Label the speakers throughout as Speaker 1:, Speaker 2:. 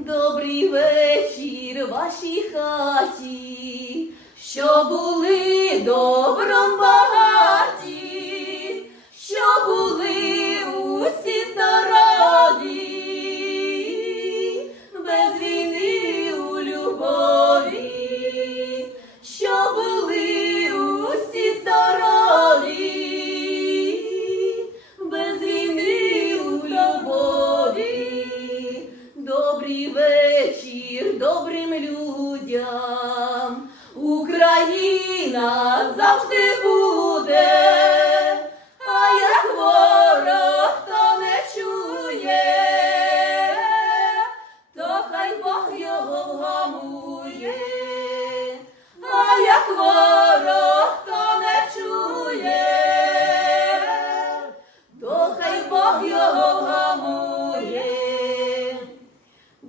Speaker 1: Добрий вечір вашій хаті, що були добром добрим людям. Україна завжди буде,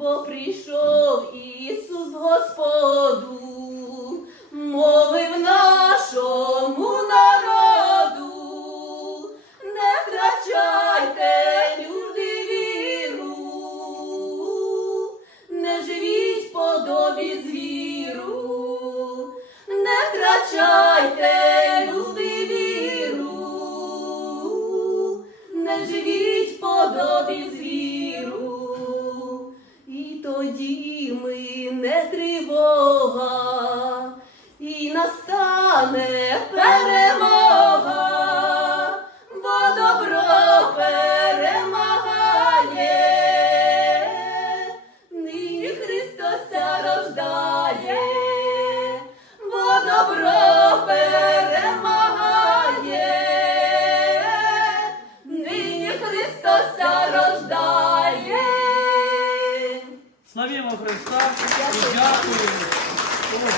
Speaker 1: бо прийшов Ісус Господу, мовив нашому народу, не втрачайте, люди, віру, не живіть подобі звіру, не втрачайте, люди, віру, не живіть подобі звіру. Тоді ми не тривога, і настане перемога,
Speaker 2: Славімо Христа дякую. дякуємо.